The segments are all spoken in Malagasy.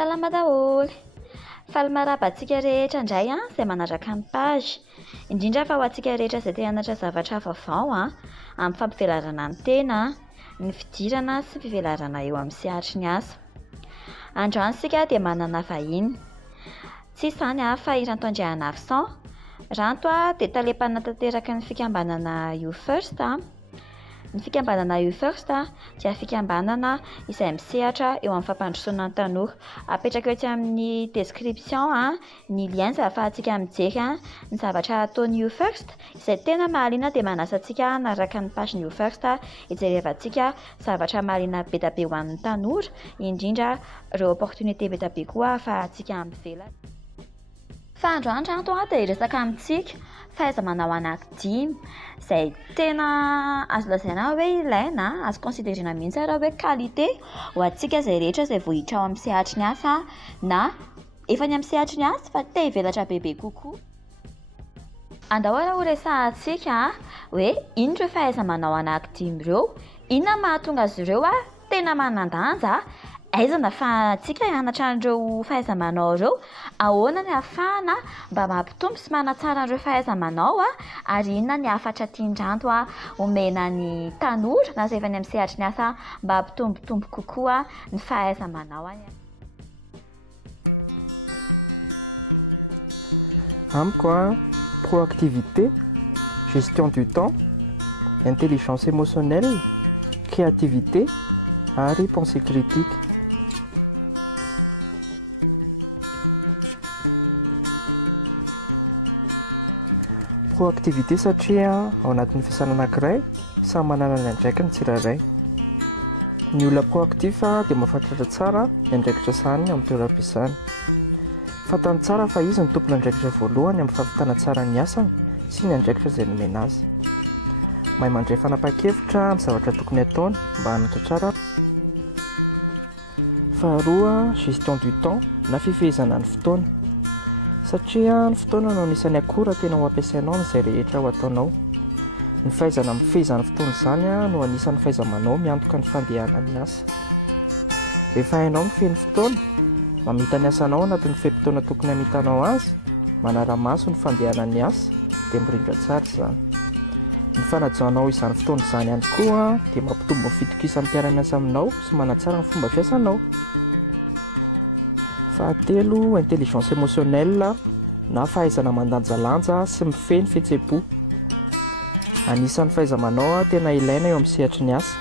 Salama daholo. Faly marabantsika rehetra indray izay manaraka ny page. Indrindra fa ho antsika rehetra izay te hianatra zavatra vaovao amin'ny fampivelarana ny tena, ny fidirana sy fivelarana eo amin'ny sehatry ny asa. Androany sika dia manana vahiny. Tsy izany fa i Ranto Andrianarison. Ranto dia Tale Mpanatanteraky ny fikambanana Youth First. Ny fikambanana Youth First dia fikambanana izay misehatra eo amin'ny fampandrosoana ny tanora. Apetraka etsy amin'ny description ny lien izay ahafahantsika mijery ny zavatra ataon'ny Youth First izay tena mahaliana dia manasa antsika naraka ny page ny Youth First hijerevantsika zavatra mahaliana be dia be ho an'ny tanora, indrindra ireo opportunité be dia be koa ahafahantsika mivelatra. Fa androany Ranto dia hiresaka amintsika fahaiza-manao anatin'ity izay tena azo lazaina hoe ilaina, azo considérena mihitsy raha hoe qualité ho antsika izay rehetra izay vohitra ao amin'ny sehatry ny asa na efa ny amin'ny sehatry ny asa fa te hivelatra bebe kokoa. Andahoana ho resahantsika hoe ino ireo fahaiza-manao anankidimy ireo, inona mahatonga azy ireo tena manan-danja, aizana fa antsika hianatra an'ireo fahaiza-manao ireo, ahoana ny ahafahana mba mampitombo sy manatsara an'ireo fahaiza-manao ary inona ny hafatra tiany Ranto omena ny tanora na izay efa ny amin'ny sehatry ny asa mba hampitombotombo kokoa ny fahaiza-manao. Amiko proactivité, gestion du temps, intelligence émotionnelle, créativité ary pensée critique. Proactivité satria ao anatin'ny fiasana anankiray samy manana ny andraikiny tsirairay. Ny olona proactif dia mahafantatra tsara ny andraikitra sahany amin'ny toeram-piasany. Fantany tsara fa izy ny tompony andraikitra voalohany amin'ny fampitana tsara ny asany sy ny andraikitra izay nomena azy. Mahay mandray fanapa-kevitra amin'ny zavatra tokony ataony mba hanatra tsara. Faharoa, gestion du temps na fifehezana ny fotoana. Satria ny fotoana no anisan'ny akora tena ho ampiasainao izay rehetra ho ataonao. Ny fahaizana mifeheza ny fotoana izany no anisan'ny fahaiza-manao miantoka ny fandehana ny asa. Rehefa hainao mifehy ny fotoana, mamita ny asanao anatin'ny fe-potoana tokony hamitanao azy, manara-maso ny fandehana ny asa dia mirindra tsara izany. Ny fanajoanao izany fotoana izany ihany koa dia mampitombo ny fitokisan'ny mpiara-miasa aminao sy manatsara ny fomba fiasanao. Fahatelo, intelligence émotionnelle na fahaizana mandanjalanja sy mifehy ny fihetseham-po. Anisan'ny fahaiza-manao tena ilaina eo amin'ny sehatry ny asa.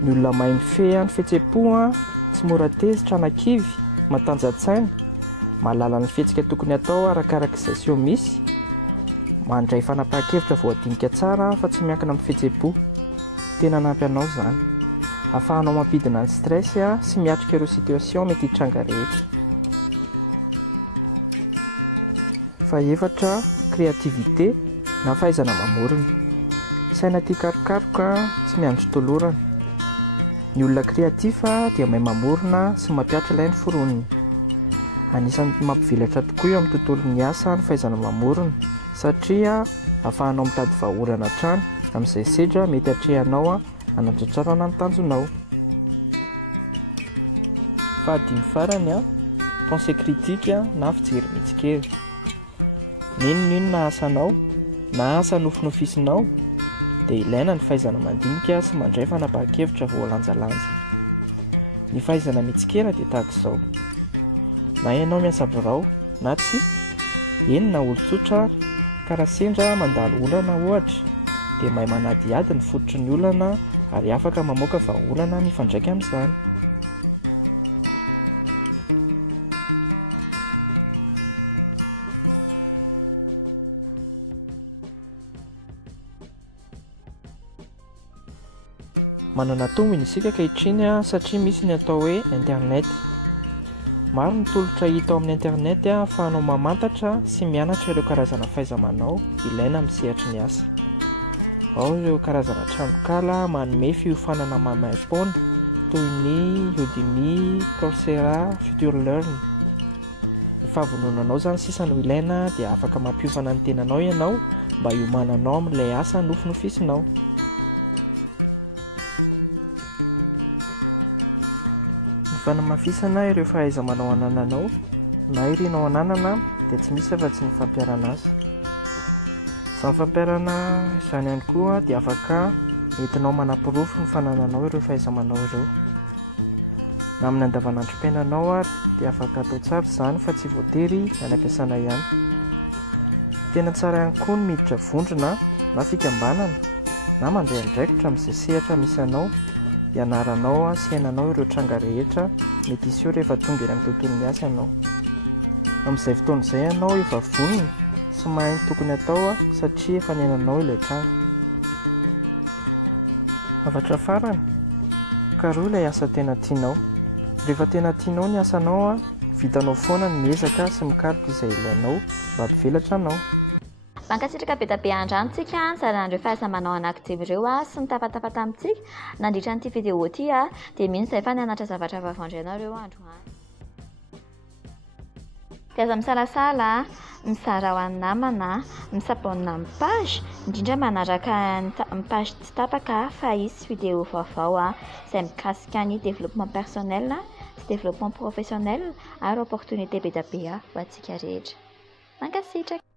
Ny olona mahay mifehy ny fihetseham-po tsy mora tezitra anakivy, matanjatsaina, mahalala ny fihetsika tokony atao arakaraka izay sy eo misy, mandray fanapa-kevitra voadinika tsara fa tsy miankina amin'ny fihetseham-po. Tena anampy anao izany. Ahafahanao mampidina ny stress sy miatrika ireo situation mety hitranga rehetra. Fahaefatra, créativité na fahaizana mamorona. Saina tia karokaroka tsy miandry tolorana. Ny olona créatif dia mahay mamorona sy mampiatra ilay ny foroniny. Anisan'ny mampivelatra tokoa eo amin'ny tontolon'ny asa ny fahaizana mamorona satria ahafahanao mitady vahaolana hatrany amin'izay sedra mety hatrehanao hanandratrarana ny tanjonao. Fahadimy farany, pensée critique na fijery mitsikely. N'inona asanao na asa nofinofisinao dia ilaina ny fahaizana mandinika sy mandray fanapa-kevitra voalanjalanja. Ny fahaizana mitsikera dia tahaka izao. Na ianao miasa birao na tsy, eny na olon-tsotra karaha sendra mandalo olana ohatra dia mahay manadiady ny fototry ny olana ary afaka mamoaka vahaolana mifandraika amin'izany. Manana tombony isika ankehitriny satria misy ny atao hoe internet. Maro ny tolotra hita ao amin'ny internet ahafahanao mamantatra sy mianatra ireo karazana fahaiza-manao ilaina amin'ny sehatry ny asa. Ao ireo karazana tranokala manome fiofanana mamaim-poana toy ny dimy, future learning. Ny fahavononanao izany sisa no ilaina dia afaka mampiofana ny tenanao ianao mba hiomananao amin'ilay asa Rehefa namafisana ireo fahaiza-manao anananao na irinao ananana dia tsy misy afa-tsy ny fampiarana azy. Izany fampiarana izany ihany koa dia afaka entinao manapirofo ny fanananao ireo fahaiza-manao ireo. Na amin'ny andavanandrom-piainanao ary dia afaka atao tsara izany fa tsy voatery any ampiasana ihany. Tena tsara ihany koa ny miditra vondrona na fikambanana na mandray andraikitra amin'izay sehatra misy anao, ianaranao sy hainanao ireo tranga rehetra mety iseho rehefa tonga eny amin'ny tontolo miasa ianao. Amin'izay fotoana izay ianao efa vonona sy mahay ny tokony atao satria efa niainanao ilay tranga. Avatra farany, karoa ilay asa tena tianao. Rehefa tena tianao ny asanao vitanao foana ny miezaka sy mikaroka izay ilainao mba mivelatra anao. Mankasitraka be da be andrantsika saran'ireo fahaiza-manao anankidimy ireo sy ny tapatapata amintsika nandritra n'ity vidéo ity dia mino izay fa nianatra zavatra vaovao ianareo androany. Dia aza misalasala, misara ho any namana, misampaonina amin'ny page, indrindra manaraka ny page tsy tapaka fa hisy vidéo vaovao izay mikasika ny développement personnel sy développement professionnel ary opportunité be da be ho antsika rehetra. Mankasitraka.